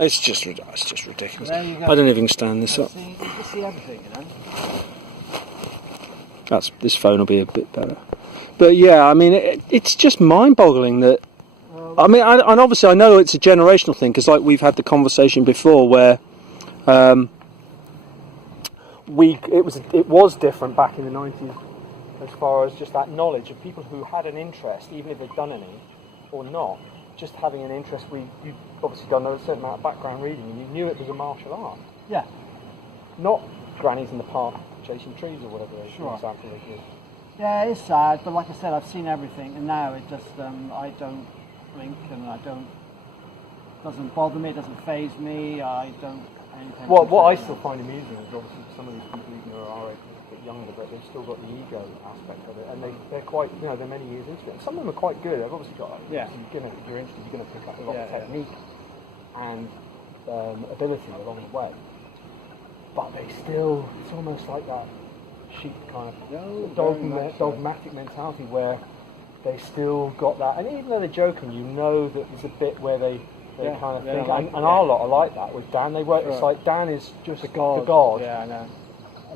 It's just ridiculous. There you go. I don't even stand this up. You can see everything, you know. This phone will be a bit better. But yeah, I mean, it's just mind-boggling that. I mean, and obviously I know it's a generational thing because, like, we've had the conversation before where it was different back in the 90s as far as just that knowledge of people who had an interest, even if they'd done any or not. Just having an interest, you'd obviously done a certain amount of background reading, and you knew it was a martial art. Yeah. Not grannies in the park chasing trees or whatever example they give. Yeah, it's sad, but like I said, I've seen everything, and now it just I don't blink, and doesn't bother me, it doesn't faze me. I don't. What I still find amusing is obviously some of these people, even though are a bit younger, but they've still got the ego aspect of it, and they're quite, they're many years into it. And some of them are quite good. They've obviously got, if you're interested, you're going to pick up a lot of technique and ability along the way. But they still, it's almost like that sheep kind of dogmatic mentality where they still got that. And even though they're joking, you know that there's a bit where they kind of think, and our lot are like that with Dan. They work. It's like Dan is just the god. Yeah, I know.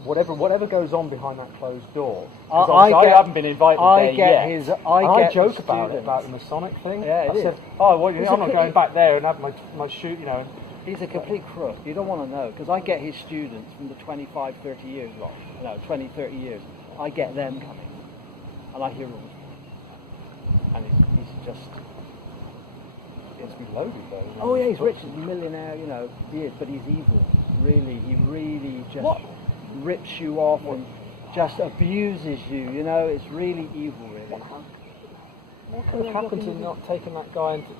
Whatever goes on behind that closed door. I haven't been invited there yet. I joke about students. it, about the Masonic thing. Yeah, I said, I'm not going back there and have my shoot, He's a complete crook. You don't want to know, because I get his students from the 25, 30 years lot. 20, 30 years. I get them coming, and I hear them. And he's just. He has to be loaded though. Oh yeah, he's rich, he's a millionaire, he is, but he's evil. Really, he really just rips you off and just abuses you. It's really evil, really. What could have happened to not taking that guy into,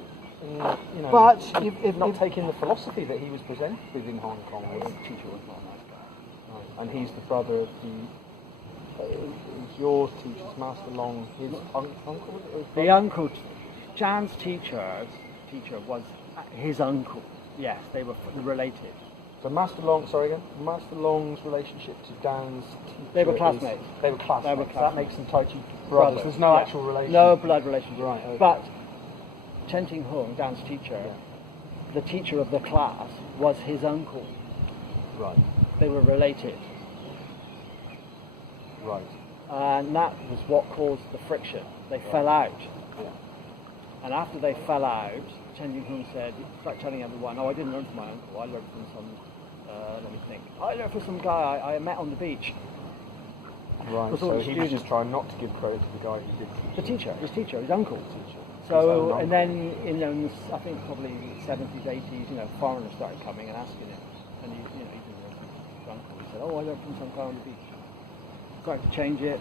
but if not taking the philosophy that he was presented with in Hong Kong? The teacher was not a nice guy. Right. And he's the brother of your teacher's Master Long, his uncle? The uncle, Jan's teacher was his uncle. Yes, they were related. So Master Long's relationship to Dan's teacher. They were classmates. That makes them Tai Chi brothers. There's no actual relationship. No blood relationship. Right. Okay. But Chen Ting Hung, Dan's teacher, the teacher of the class, was his uncle. Right. They were related. Right. And that was what caused the friction. They fell out. Yeah. And after they fell out, Chen Ting Hung said, started telling everyone, I didn't learn from my uncle, I learned from some, I learned from some guy I met on the beach. Right, so he was just trying not to give credit to the guy who did teach. His uncle. So, and then, I think probably 70s, 80s, foreigners started coming and asking him. And he didn't learn from his uncle. He said, I learned from some guy on the beach. Started to change it.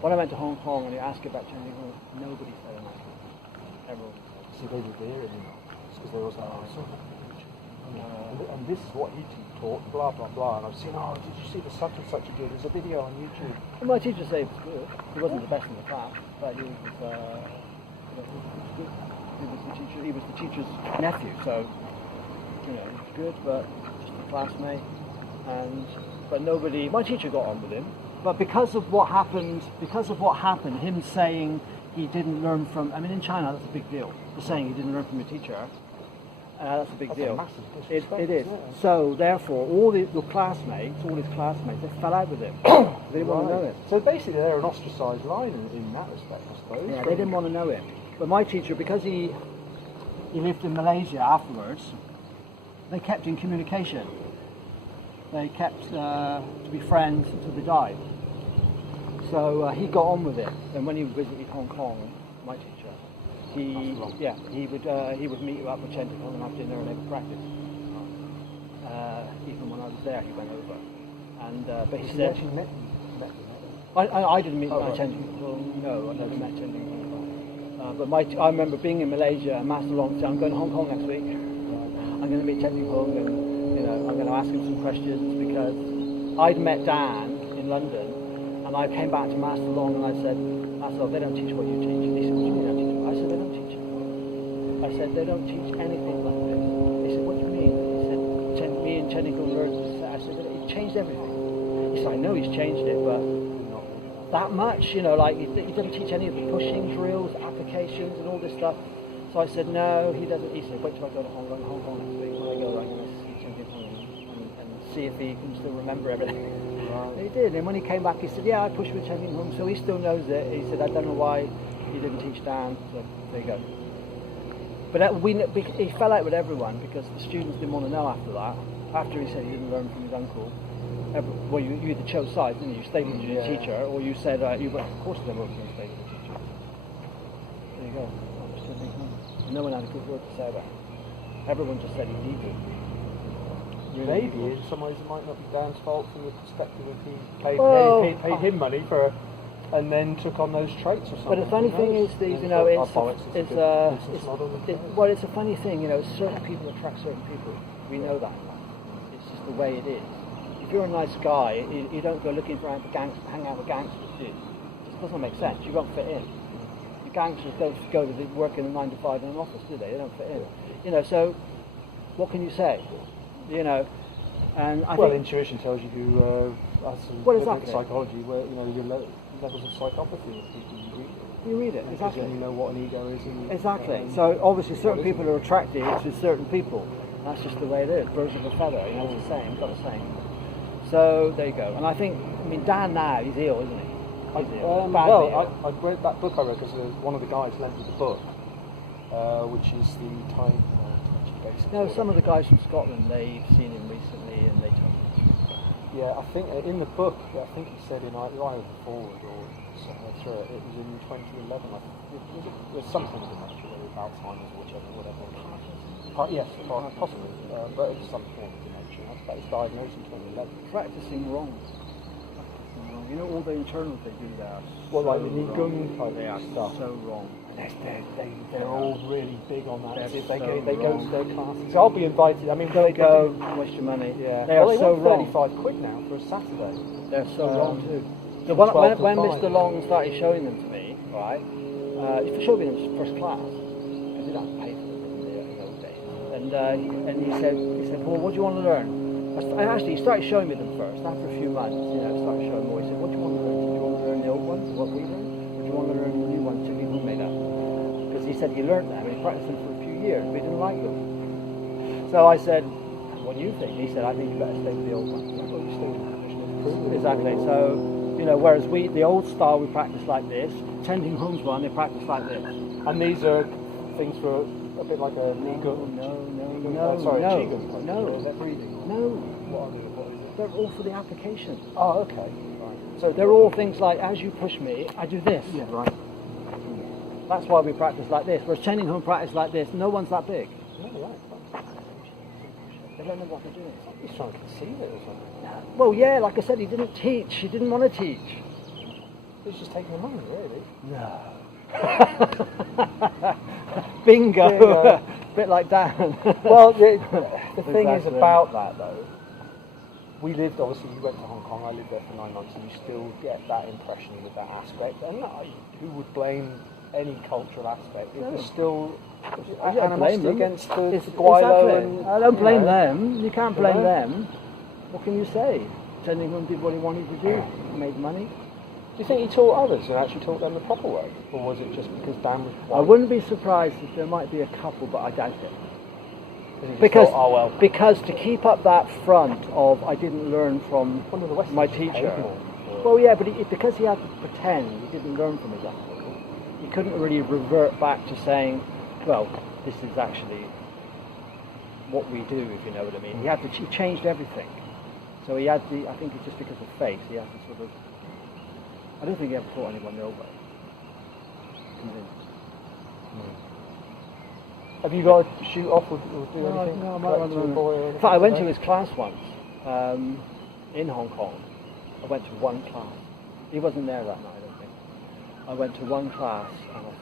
When I went to Hong Kong and you asked about Chen Ting Hung, nobody said anything. Everyone. See, they were there, because there was that and this is what he taught, blah, blah, blah. And I've seen, did you see the such and such he did? There's a video on YouTube. Well, my teacher said he was good. He wasn't the best in the class, but he was good. He was the teacher's nephew, so, he was good, but just a classmate. But nobody, my teacher got on with him. But because of what happened, him saying he didn't learn from, in China that's a big deal. For saying he didn't learn from a teacher, that's a big deal. It is. Yeah. So therefore, all his classmates, they fell out with him. They didn't want to know him. So basically, they're an ostracised line in that respect, I suppose. Yeah, they didn't want to know him. But my teacher, because he lived in Malaysia afterwards, they kept in communication. They kept to be friends until they died. So he got on with it. And when he visited Hong Kong, my teacher, he would meet you up with Chen Ting Hung and have dinner and they would practice. Even when I was there, he went over. And but he said, you met I didn't meet Chen Ting Hung. No, I never met Chen Ting Hung. But I remember being in Malaysia and Master Long said, I'm going to Hong Kong next week. I'm going to meet Chen Ting Hung and I'm going to ask him some questions because I'd met Dan in London and I came back to Master Long and I said, Master Long, they don't teach what you teach. And he said, what do you mean they don't teach? I said, they don't teach it. I said, they don't teach anything like this. He said, what do you mean? He said, me and Chen Ting Hung learned this. I said, it changed everything. He said, I know he's changed it, but not that much, like he doesn't teach any of the pushing drills, applications and all this stuff. So I said, no, he doesn't. He said, wait till I go to Hong Kong next week. When I go, I'm going to see Chen Jinping and see if he can still remember everything. Right. He did, and when he came back, he said, yeah, I pushed with Chen Jinping, so he still knows it. He said, I don't know why he didn't teach Dan. So there you go. But he fell out with everyone because the students didn't want to know after that. After he said he didn't learn from his uncle. Well, you either chose sides, didn't you? You stayed with your teacher, or you said, of course I never was going to stay with the teacher. There you go. No one had a good word to say about it. Everyone just said he's evil. Maybe in some ways it might not be Dan's fault from the perspective of he paid him money for, and then took on those traits or something. But the funny thing is, it's a funny thing. Certain people attract certain people. We know that. It's just the way it is. If you're a nice guy, you don't go looking for hang out with gangsters, do you? It just doesn't make sense. You won't fit in. The gangsters don't go to work in a 9 to 5 in an office, do they? They don't fit in. So what can you say? And I think intuition tells you who. Exactly. Psychology, where your levels of psychopathy of people you read it exactly. And you know what an ego is. Exactly. So obviously, certain people are attracted to certain people. That's just the way it is. Birds of a feather. It's the same. Got the same. So there you go. And I think, Dan now he's ill, isn't he? I read that book I read because one of the guys lent me the book, which is the time. No, some of the guys from Scotland, they've seen him recently and they told me. Yeah, I think in the book, I think he said in either forward or somewhere through it, it was in 2011. There's something of the nature, whether it's Alzheimer's or whatever. Yes, possibly, but it was some form of the nature. That was diagnosed in 2011. Practicing wrong. All the internals they do there. Like the Nigun type stuff. So wrong. They're all really big on that. They go to their classes. So I'll be invited. Don't go, waste your money. Yeah. They are so wrong. £35 now for a Saturday. They're so wrong too. So when Mr. Long started showing them to me, right, he showed me them first class because he didn't pay for them in those days. And he said, well, what do you want to learn? Actually, he started showing me them first. After a few months, started showing more. He said, what do you want to learn? Do you want to learn the old ones, what we learned? Or do you want to learn the new ones that we made up? Because he said he learned them and he practiced them for a few years, but he didn't like them. So I said, what do you think? He said, I think you better stay with the old ones. Exactly. So, whereas the old style we practice like this, Tending Home's one, they practice like this. And these are things for a bit like a Nigun. Qigong. No. Is that breathing? No. What is it? They're all for the application. Oh, okay. Right. So they're all things like, as you push me, I do this. Yeah, right. That's why we practice like this. Whereas Tending Home practice like this, no one's that big. No, right. They don't know what they're doing. He's trying to conceive it or something. Well, yeah, like I said, he didn't teach. He didn't want to teach. He's just taking the money, really. No. Bingo. Bit like Dan. Well, the thing is about that, though, we lived, obviously, you went to Hong Kong, I lived there for 9 months, and you still get that impression with that aspect. And who would blame any cultural aspect? No. There's still animosity against the Guilo. Exactly. I don't blame them. You can't blame them. What can you say? Tending Home did what he wanted to do. He made money. Do you think he taught others and actually taught them the proper way? Or was it just because Dan was white? I wouldn't be surprised if there might be a couple, but I doubt it. Because to keep up that front of I didn't learn from my teacher. Well, yeah, but because he had to pretend he didn't learn from his uncle, he couldn't really revert back to saying, well, this is actually what we do, if you know what I mean. He changed everything. So I think it's just because of faith, he had to sort of, I don't think he ever taught anyone the old way. Convinced. Have you got to shoot off or do anything? No, I might run around. In fact, I went to his class once in Hong Kong. I went to one class. He wasn't there that night, I don't think. I went to one class and I thought,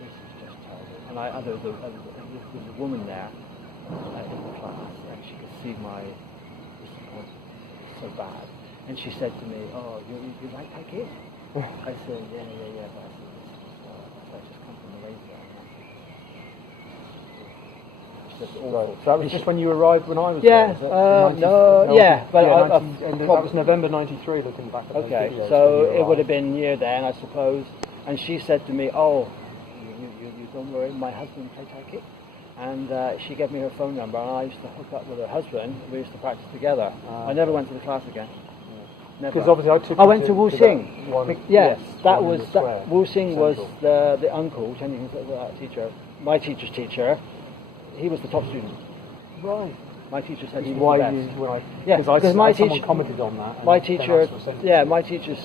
this is just terrible. And there was a woman there in the class and she could see this is so bad. And she said to me, oh, you like that kid? I said, yeah. But I just come from Malaysia. Right. So that was just when you arrived when I was there? Yeah, but that was November '93. Looking back at those videos. So it would have been near then, I suppose. And she said to me, "Oh, you don't worry, my husband played Taiki. And she gave me her phone number, and I used to hook up with her husband. We used to practice together. I never went to the class again. Never. Because obviously I went to Wu Xing. Yes, that was Wu Xing was the uncle, teacher, my teacher's teacher. He was the top student. Right. My teacher said he was the best. Because my teacher commented on that. My teacher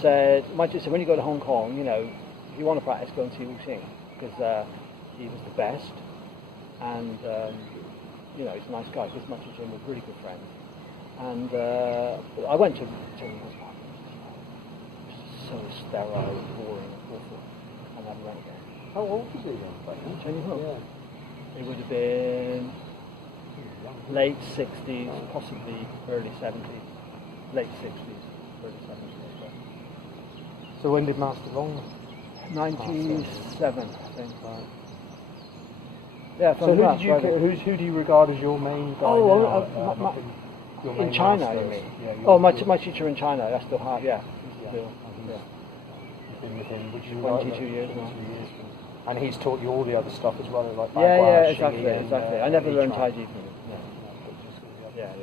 said when you go to Hong Kong, if you want to practice, go and see Wu Xing, because he was the best. And he's a nice guy. This much as him, we're really good friends. And I went to him. So sterile, boring, awful. I never went again. How old was he then? Chinese Hong? Yeah. It would have been late 60s, possibly early 70s. Late 60s, early 70s. So when did Master Long? 97, I think. Right. Yeah. So who do you regard as your main guy now? In China, you mean? Yeah, my teacher in China, I still have, yeah. You've been with him, 22 years now. And he's taught you all the other stuff as well, like exactly. I never learned Tai Chi from him. Yeah.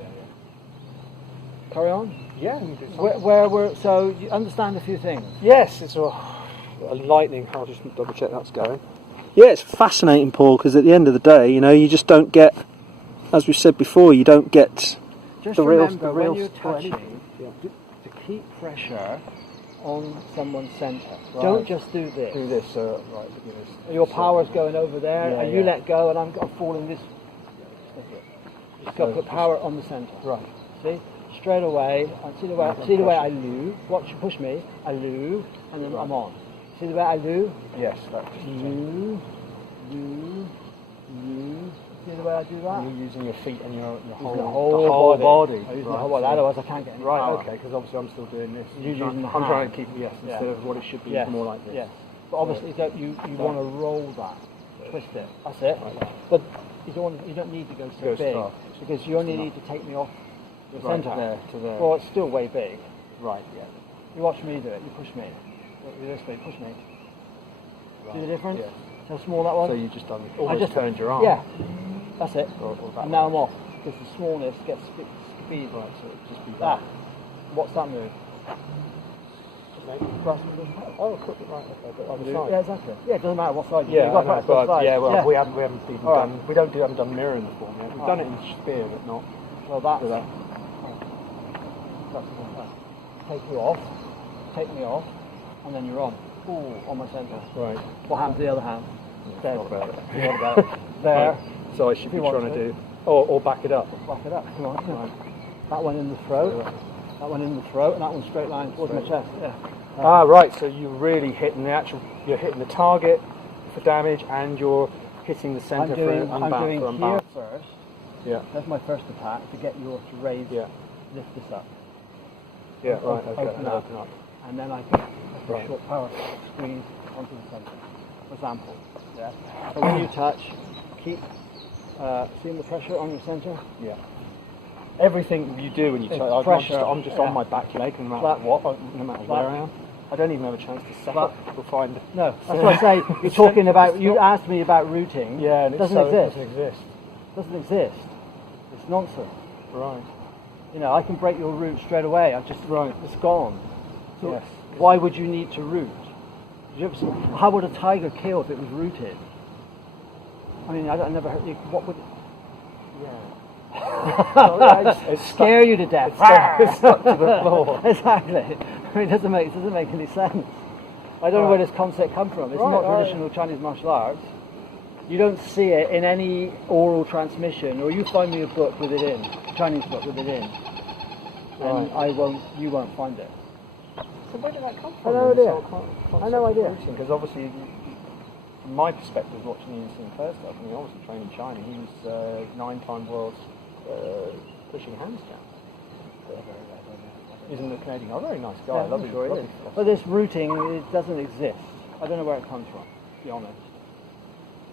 Carry on? Yeah. So you understand a few things? Yes, it's a lightning. I'll just double check that's going. Yeah, it's fascinating, Paul, because at the end of the day, you just don't get, as we said before, you don't get just the remember real when you're touching, to keep pressure on someone's centre. Right. Don't just do this. Do this, right. Your power's going over there, and you let go, and I'm falling this. You've got to put power on the centre. Right. See? Straight away, see the way I loo. Watch you push me, I loo, and then I'm on. See the way I loo? Yes, that's loo. See the way I do that? You're using your feet and your whole body. I'm using the whole body, otherwise I can't get any power. Okay, because obviously I'm still doing this. I'm trying to keep instead of what it should be more like this. Yes. But obviously you want to roll that, twist it. That's it. Like but you don't need to go so big because you only need to take me off the centre there to there. Well, it's still way big. Right. Yeah. You watch me do it. You push me. You this way. Push me. Right. See the difference? Yeah. How small that was? So you just almost turned your arm. Yeah. That's it. Or and now I'm off because the smallness gets speed. Right. So it'd just be that. What's that move? Oh, right. Okay. But on the side. Yeah, exactly. Yeah, it doesn't matter what side. Yeah, we haven't even done mirror in the form yet. We've done it in spear, but not. Well, that's take you off, take me off, and then you're on. Ooh, on my centre. Right. What happened to the other hand? There. What about it? What about it? There. Right. So I should be trying to do, or back it up. Back it up. Come on. Right. That one in the throat. That one in the throat, and that one straight line towards my chest. Yeah. Right. So you're really hitting you're hitting the target for damage, and you're hitting the centre for unbound. I'm doing here first. Yeah. That's my first attack to get you to raise. Yeah. Lift this up. Yeah. Right. Okay. Open up. And then I can a short power squeeze onto the centre. For example. Yeah. So when you touch, keep seeing the pressure on your centre. Yeah. Everything you do when you touch, I'm just on my back leg, no matter no matter where I am. I don't even have a chance to set up or find. No, that's what I say. You're talking about. You asked me about routing. Yeah, and it doesn't exist. It doesn't exist. It's nonsense. Right. I can break your route straight away. It's gone. So yes. Why would you need to root? How would a tiger kill if it was rooted? I mean, I never heard. What would? Yeah. It scare you to death. It's stuck to the floor. Exactly. I mean, it doesn't make any sense. I don't know where this concept comes from. It's not traditional Chinese martial arts. You don't see it in any oral transmission, or you find me a book with it in, Chinese book with it in, and you won't find it. So where did that come from? I have no idea. Because obviously, from my perspective, watching Ian Sing first off, obviously trained in China, he was 9-time world pushing handstand. He's in the Canadian. A very nice guy. Lovely. But this routing, it doesn't exist. I don't know where it comes from, to be honest.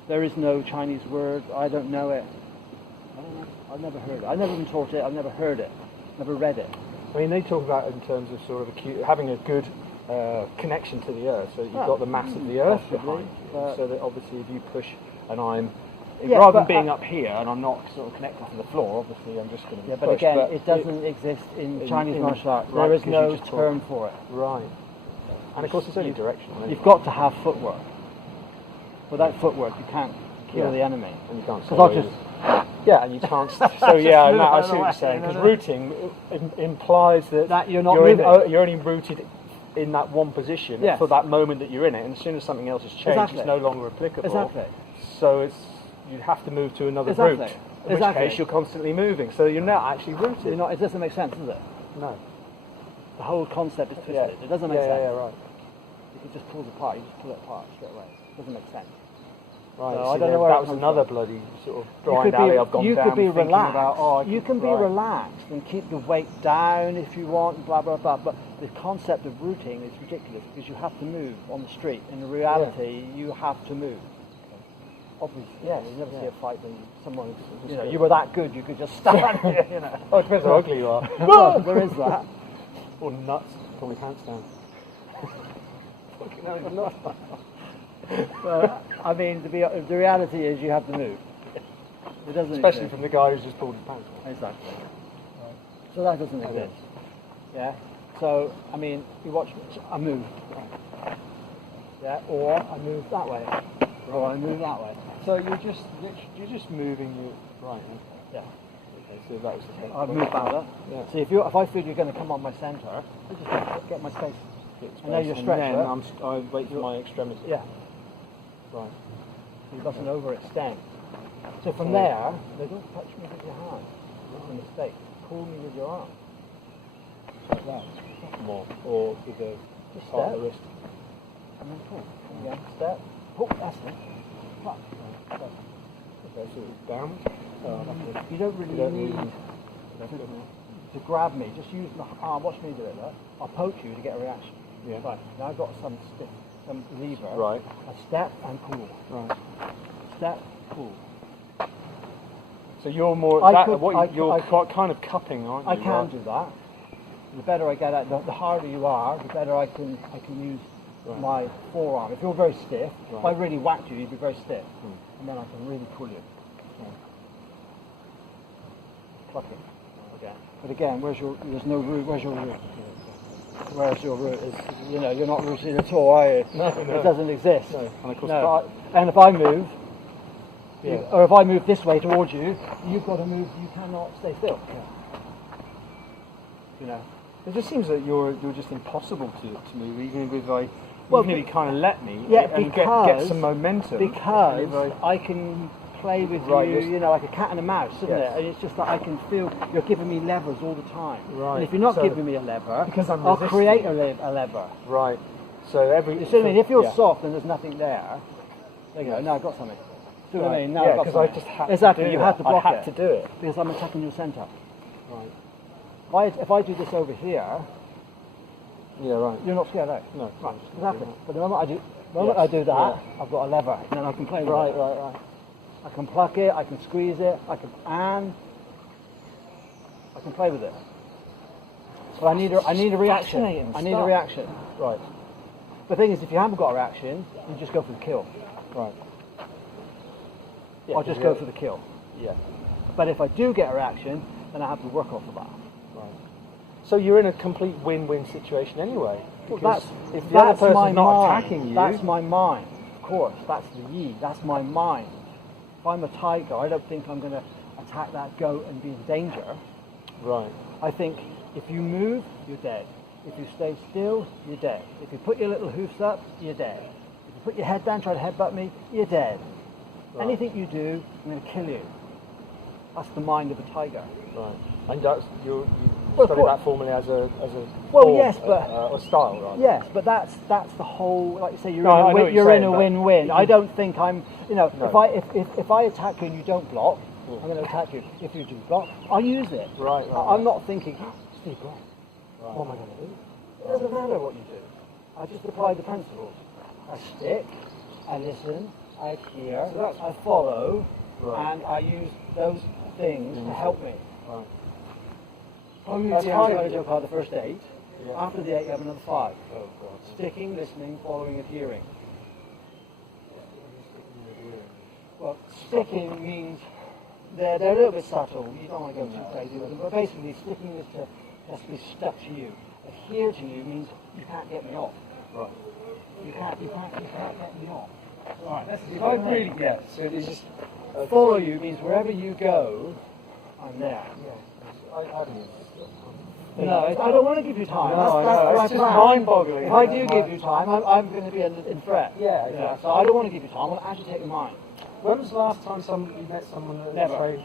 There is no Chinese word. I don't know it. I don't know. I've never heard it. I've never been taught it. I've never heard it. Never read it. I mean, they talk about it in terms of sort of having a good connection to the earth. So you've got the mass of the earth possibly, behind you. So that obviously if you push and I'm Yeah, rather than but being up here and I'm not sort of connected to the floor, obviously I'm just going to yeah, but again, it doesn't exist in Chinese martial arts. right, There is because you no just term for it. Right. And of course it's only directional. Anyway. You've got to have footwork. Without footwork, you can't kill the enemy. And you can't. Because I'll just. Yeah, and you can't. So yeah, I see what you're saying. Because rooting implies that you're not moving. You're only rooted in that one position for that moment that you're in it, and as soon as something else has changed, it's no longer applicable. Exactly. So you'd have to move to another route. In which case you're constantly moving, so you're not actually rooted. You're not. It doesn't make sense, does it? No. The whole concept is twisted. Yeah. It doesn't make sense. Yeah, right. If it just pulls apart, you just pull it apart straight away. It doesn't make sense. Right. So I don't know where that was another bloody sort of blind alley I've gone down. You could be thinking relaxed. about, you can be relaxed and keep the weight down if you want, blah blah blah. But the concept of rooting is ridiculous because you have to move on the street. In reality, you have to move. Obviously, you never see a fight when someone, you were that good, you could just stand. Oh, it depends how ugly you are. Well, there is that. Or nuts. Pull my pants down. Fucking hell, it's nuts. Well, I mean, the reality is you have to move. It doesn't Especially exist. from the guy who's just pulled his pants down. Exactly. So that doesn't exist. Yeah. So I mean, you watch. I move. Yeah. Or I move that way. Or I move that way. So you're just moving your right. Yeah. Okay, so that was the thing. I move back. Yeah. See, if I feel you're going to come on my centre, I just get my space. And now you're stretched. I wait for my extremity. Yeah. Right. You mustn't overextend. So from there, they don't touch me with your hand. That's a mistake. Pull me with your arm. Like that. More. Or with the part of the wrist. And then pull. Again. Step. Pull. That's it. Pluck. Okay, so it's down. You don't really need to grab me. Just use the arm. Watch me do it. Right? I'll poke you to get a reaction. Yeah. Right. Now I've got some lever. Right. A step and pull. Right. Step. Pull. So you're more you're quite kind of cupping, aren't you? I can do that. The better I get at, the harder you are, the better I can use my forearm. If you're very stiff, if I really whacked you, you'd be very stiff, and then I can really pull you. Plucking. Okay. But again, there's no root. Where's your root? Where's your root? You're not rooted at all, are you? No. It doesn't exist. No. And of course, And if I move, or if I move this way towards you, you've got to move. You cannot stay still. It just seems that you're just impossible to move, even if even if you kind of let me and get some momentum. Because I can play with you, like a cat and a mouse, isn't it? And it's just that I can feel you're giving me levers all the time. Right. And if you're not giving me a lever, because I'll create a lever. Right. So you see what I mean? If you're soft and there's nothing there you go. Now I've got something. See what I mean? Now I've got something. I just had exactly. to do You had to block I had to do it because I'm attacking your centre. Right. If I do this over here, you're not scared out. No. Right. Exactly. But the moment I do that, I've got a lever, and then I can play with it. Right. I can pluck it, I can squeeze it, I can play with it. But I need a reaction. I need a reaction. Right. The thing is, if you haven't got a reaction, you just go for the kill. Right. I'll just go for the kill. Yeah. But if I do get a reaction, then I have to work off of that. Right. So you're in a complete win-win situation anyway. Well, if the other person's not attacking you, that's my mind. Of course, that's the yi. That's my mind. If I'm a tiger, I don't think I'm going to attack that goat and be in danger. Right. I think if you move, you're dead. If you stay still, you're dead. If you put your little hoofs up, you're dead. If you put your head down, try to headbutt me, you're dead. Right. Anything you do, I'm going to kill you. That's the mind of a tiger. Right. And that's you study that formally as a yes, but a style, right? Yes, but that's the whole. Like you say, you're in a win-win. I don't think I'm. If I attack you and you don't block, I'm going to attack you. If you do block, I'll use it. Right. I'm not thinking, Steve, block. Right. What am I going to do? It doesn't matter what you do. I just apply the principles. I stick, I listen, I hear, I follow, and I use those things to help me. Right. That's how I joke about the first date. Yeah. After the 8, you have another 5. Oh, God. Sticking, listening, following, adhering. Well, sticking means they're a little bit subtle. You don't want to go too crazy with them. But basically, sticking is to just be stuck to you. Adhere to you means you can't get me off. Right. You can't get me off. Right. If I really, so it's just follow you means wherever you go, I'm there. Yeah. I haven't. No, I don't want to give you time. No, that's it's just mind-boggling. If I do give you time, I'm going to be in threat. Yeah, exactly. So I don't want to give you time. I want to agitate your mind. When was the last time you met someone that Never. trained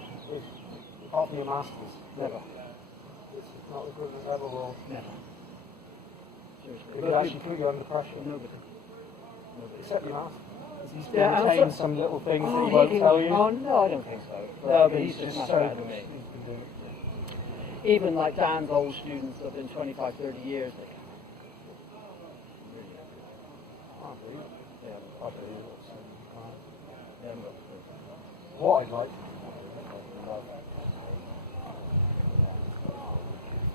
apart from your masters? Never. It's not the equivalent level or Never. Seriously. it could actually put you under pressure. Nobody. Except your master. Is he still Yeah, retaining some little things that he won't tell you? Oh, no, I don't think so. No, but he's just much better than me. Even like Dan's old students that have been 25, 30 years, they can. I believe it. Yeah, I believe it. Yeah, What I'd like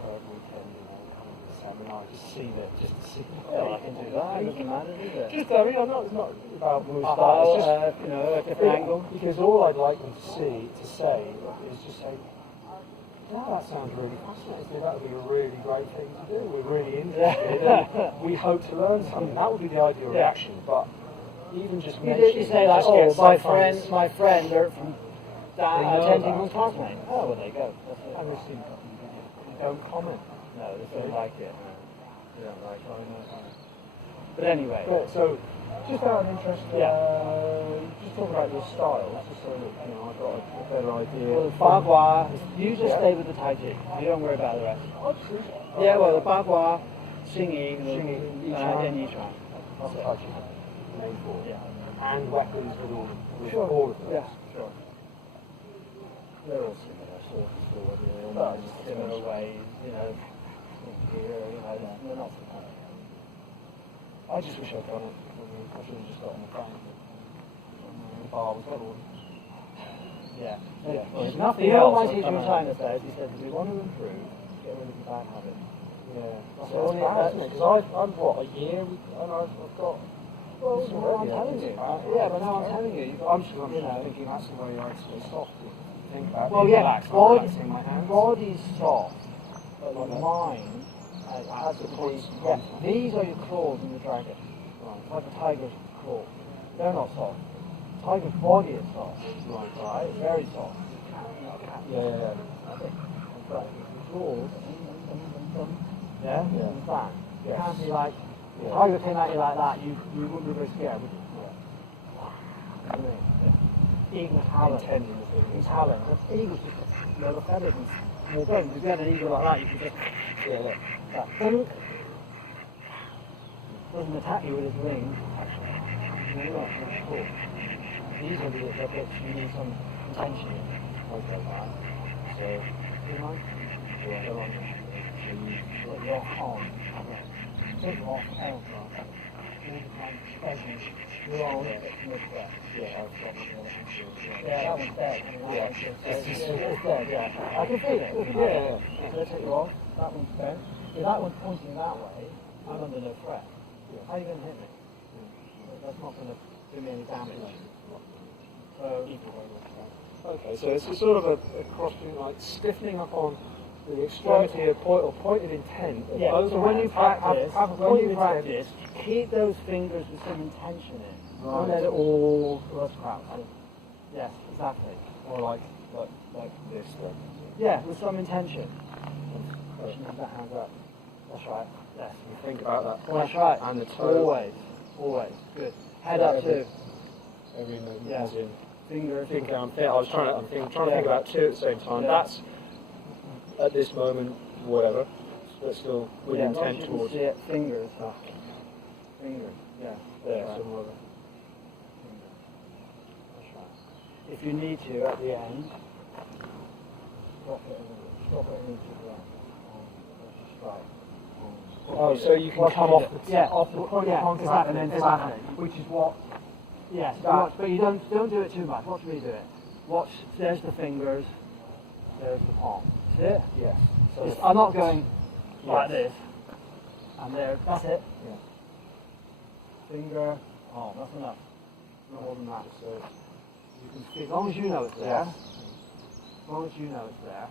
third weekend, coming to the seminar, just to see I can do that. It doesn't matter, does it? Just, I mean, it's not about blue style. It's just, a different angle. Because all I'd like them to say is just say, that sounds really fascinating. That would be a really great thing to do. We're really interested. And we hope to learn something. That would be the ideal reaction. But even just You say like, my friend learned from attending on class, mate. Oh, well, there you go. And you don't comment. No, they don't like it. They don't like it. But anyway. So, just out of interest, just talk about your styles, just so that I've got a better idea. Well, the Bagua, you just stay with the Tai Chi. You don't worry about the rest. Yeah, well, the Bagua, Xingyi, and Yichuan. That's Tai Chi. Main four. Yeah. And weapons with all of them. Yeah, sure. They're all similar, similar ways, here, they're not so bad. I just wish I'd done it. I should have just got on the phone. The bar was all. Yeah. Well, there's nothing else. My teacher in China says, he said, if we want to improve, get rid of the bad habits. Yeah. That's bad, isn't it? Because I'm a year, and I've got. Well, I'm telling you. But now I'm telling you. I'm just thinking that's the way I stay soft. Think about well, relax, relaxing my hands. Body's soft, but the mind has to be. Yeah, these are your claws in the dragon. Like a tiger's claw. They're not soft. Tiger's body is soft. Right? Very soft. Yeah. But claws, yeah? Understand? You can't be like, if a tiger came at you like that, you wouldn't be very scared, would you? Eagle talent. Talent. The eagle's just the feathers and small bones. If you had an eagle like that, you could just think. Doesn't attack you with his wings. Cool. These are the bits you need some attention in. So, you mind? Yeah, go on. So your arm. Take your arm out. Your arm. Yeah, that one's dead. It's dead, yeah. I can feel it. Yeah. So take you off. That one's dead. If that one's pointing that way, I'm under no threat. How are you going to hit me? That's not going to do me any damage. Okay, so it's sort of a cross between like stiffening up on the extremity of pointed intent. Yeah. So when you practice, keep those fingers with some intention in. Right. Don't let it all rush out. Yes, exactly. Or like this then. Yeah, with some intention. Pushing that hand up. That's right. Yes. You think about that. That's right. And the toe. Always. Good. Head up too. Every movement. Yeah. Fingers. I was trying to think about two at the same time. Yeah. That's at this moment, whatever. But still with intent towards it. Fingers. Fingers. Yeah. There. Right. Some other. That's right. If you need to, at the end, drop it into the ground. Strike. Oh, so you can come off the point of contact and then exactly. Which is what. Yes, but you don't do it too much. Watch me do it. Watch. There's the fingers. There's the palm. See it? Yes. So I'm not going like this. And there, that's it. Yeah. Finger, palm, that's enough. No more than that. So you can see, as long as you know it's there, Yes. as long as you know it's there,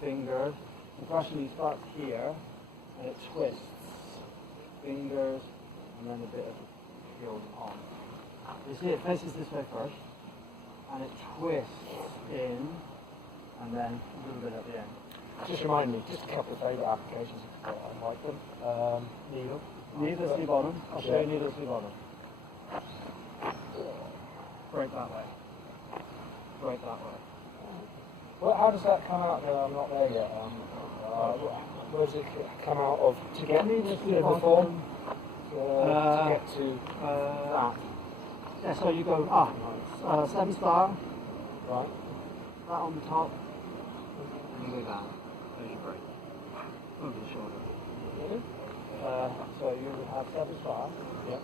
fingers, the brushing starts here, and it twists. Fingers, and then a bit of field on. You see it faces this way first, and it twists in, and then a little bit at the end. Just remind me, just a couple of favourite applications. I like them. Needle. Needle, sleeve bottom. I'll show you needle, sleeve bottom. Break that way. Break that way. Well, how does that come out? I'm not there yet. Where does it come out of to get Needle, to sleeve the bottom. form? To get to that. Yeah, so you go 7 star, right. that on the top, and you go down. There's your break. Over the shoulder. So you would have 7 star. Yeah.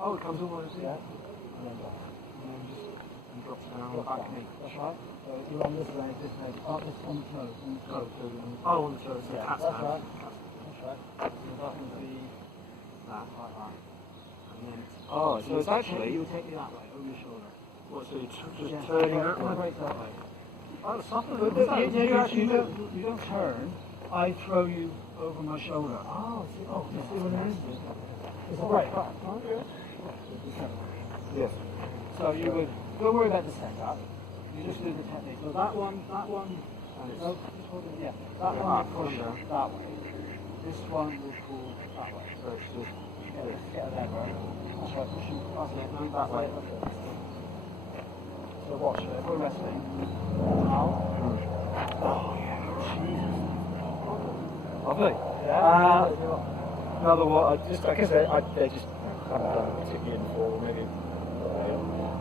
Oh, it comes almost, Yeah. and then down. And then just and drops down on the Drop back down. knee. That's right. So you're on this leg, oh, it's on the toe, on the toe. Oh, on the toes. Yeah, Cat's that's hand. right. That's right. So that would be that, like that. And then Oh, so it's actually you would take me that way, over your shoulder. what? So you're just Yeah, turning that turn the way. brakes that way. Oh, something. You don't turn. I throw you over my shoulder. Oh, You see what it is? It's a brake. Yes. So you would, don't worry about the setup. You just do the technique. So that one, And it's no, just hold it, yeah. That one will push that way. This one will pull that way. so it's just Get a lever. That's right, push that's it. No, that way. So watch it. If we're wrestling. Now. Oh yeah. Lovely. Another one. I guess they just haven't done it particularly before. Maybe.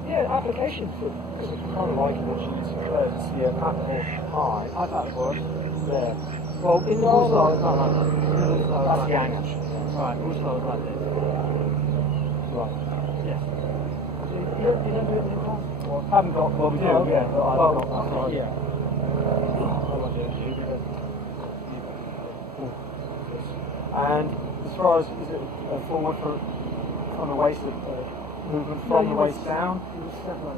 Yeah, application for because it's kind of like what she used because the paddle high. High paddle horse. There. Well, in the Oslo, it's not like that. That's the angle. Right, Oslo is like this. Right. Yes. So you don't do it in class? Haven't got. Well, we do. Oh, Yeah. but I've Well, got that right. yeah. And as far as is it forward from the waist movement from the waist down?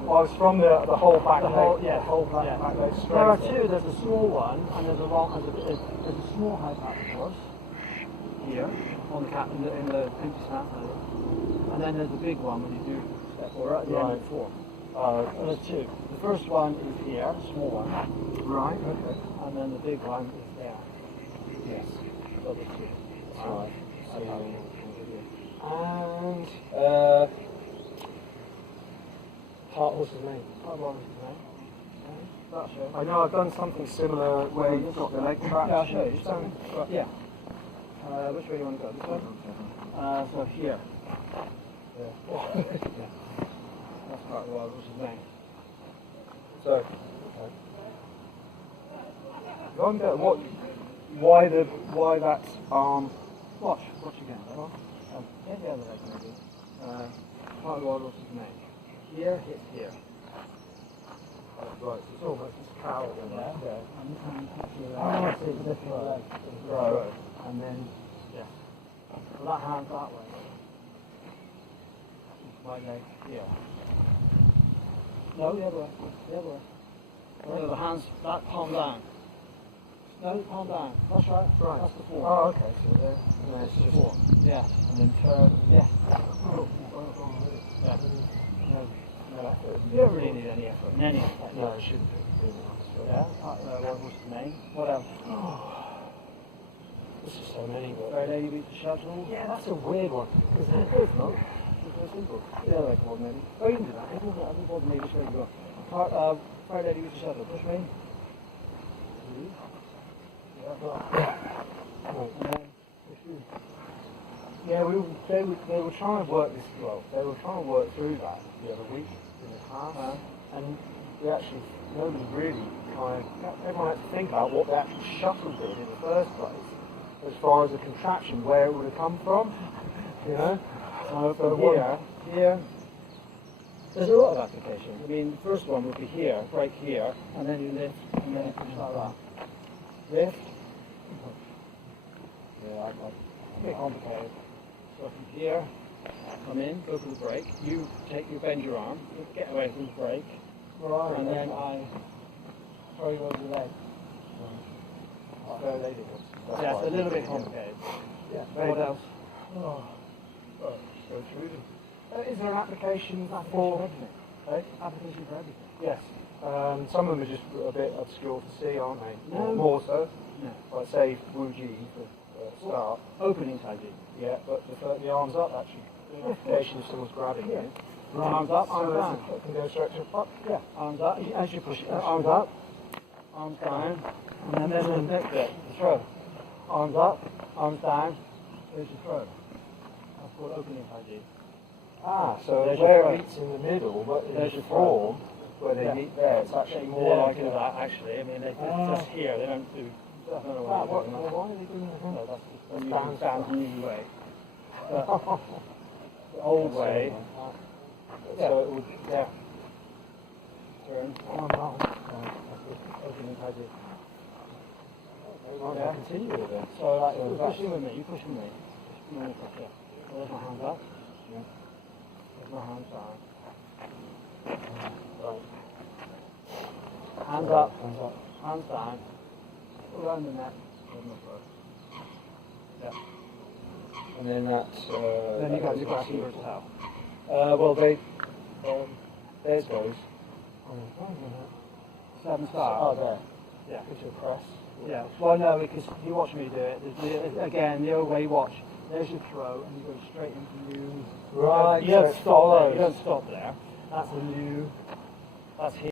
Oh, it's from the whole back leg. Yeah, The whole back, yeah. back leg straight. There are two. There's a small one, and there's a long. There's a small high paddle horse here on the cap in the empty snap area. And then there's a big one when you do step forward at the end of the form. So there's two. The first one is here, small one. Right. Okay. And then the big one is there. Yes. So there's two. Right. And heart horse's name. I know I've done something similar where you've got the leg traps. Yeah, I'll show you. Yeah. Which way do you want to go? This way? So here. Yeah. That's part of the wild horse's name. So, wonder why that arm? Watch again. Get the other leg maybe. Part of the wild horse's name. Here, hit here. Right, so it's almost just cowl. Yeah. And this hand touches your leg. Oh, I see. Lift your leg. Right. And then, yeah. So that hand's that way. My leg here. No, the other way. The other way. No, the hands, that palm down. No, palm down. That's right. Right. That's the form. Oh, okay. So there. And then it's That's the just. form. Yes. And then turn. Yes. Yeah. No effort. You don't really need any effort in any technique. No, it shouldn't be. Yeah. What was the name? What else? This is so many. Fair Lady Beat the Shuttle. Yeah, that's a weird one. Because it's not. It's very simple. The other way called maybe. Oh, you can do that. It doesn't bother me which way you go. Fair Lady Beat the Shuttle. Push me. Yeah, they were trying to work this well. They were trying to work through that the other week in the class, and we actually nobody really everyone had to think about what the actual shuttle did in the first place, as far as the contraction, where it would have come from. You know. So here. There's a lot of applications. I mean, the first one would be here, right here, and then you lift, and then you push like that. Lift, Yeah, a bit complicated. So from here, come in, go for the break. You bend your arm, get away from the break, right. and then I throw you over the leg. Fair lady. Yeah, it's a little bit complicated. Yeah. What else? Oh. Go through them. Is there an application for everything? Application for everything? Yes. Some of them are just a bit obscure to see, aren't they? No. More so. No. Like say Wu Ji for start. Opening Taiji. Yeah, but the arms up actually. The application if someone's grabbing you. Arms up, arms So down. it can go straight to up. Yeah, arms up. As you push it, arms up, arms down, and then the next bit, the throw. Arms up, arms down. There's your throw. That's called opening Taiji. Ah, so There's where your it meets in the middle, but in There's the your form where they meet there, it's actually more like a that actually. I mean, they just here. They don't do. I don't know why. Why are they doing that? No, that's the stands new way. The old way. So it would, yeah. Turn. Opening Taiji. Yeah, continue with it. So like, you're pushing with me. You push with me. No pressure. So there's my hands up. Yeah. There's my hands down. Right. Hands up. Hands up. Hands down. Around the neck. There's my throat. Yeah. And then that's. Then you guys are grasping your tail. Well, there's those. 7 star. Oh, there. Yeah. It's a press. Yeah. Well, no, because you watch me do it. Again, the old way you watch. There's your throw, and you go straight into you. Right. You don't so stop there. follows. You don't stop there. That's a new. That's here.